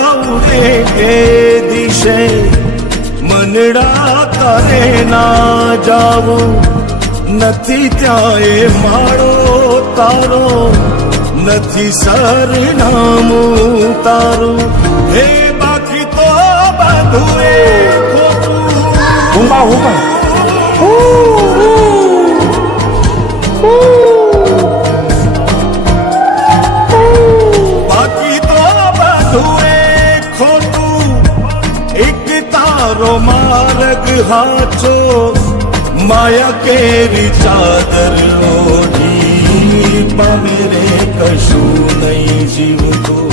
જાઉં રે એ દિશે મનડા તારે ના જાવું નથી ત્યાં એ માળો તારો નથી સરનામું તારું હે બાકી તો બધું એ ખોટું બાકી તો બધું એ ખોટું એક તારો માર્ગ હાચો માયા કેરી ચાદર ઓઢી પામે રે કશું નહીં જીવતું